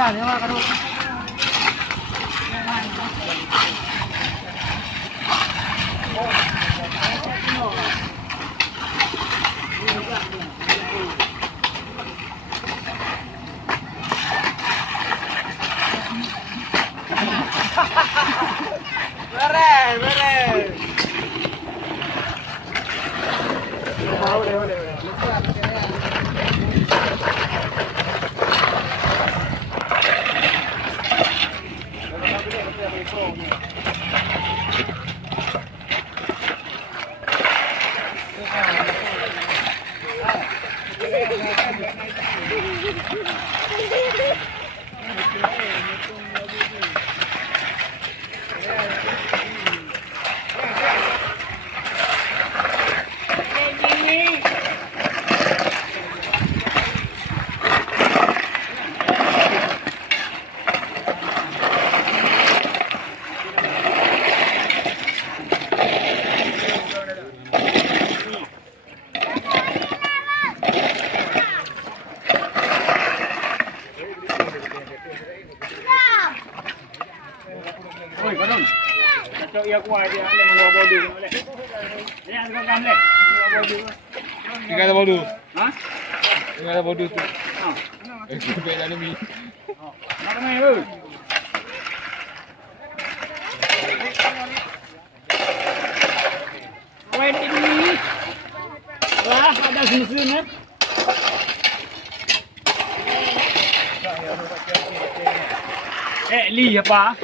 Ya, ni mah kaduk. Beres, beres. Boleh, boleh, boleh. Oi, Kadun. Cocok ia kuat dia ada mana bodu boleh. Dia ada kan leh. Bodu. Tinggal ada bodu. Ha? Tinggal ada bodu tu. Ha. Sampai dah ni. Nak main tu. Wait ini. Wah, ada susun eh. Li apa?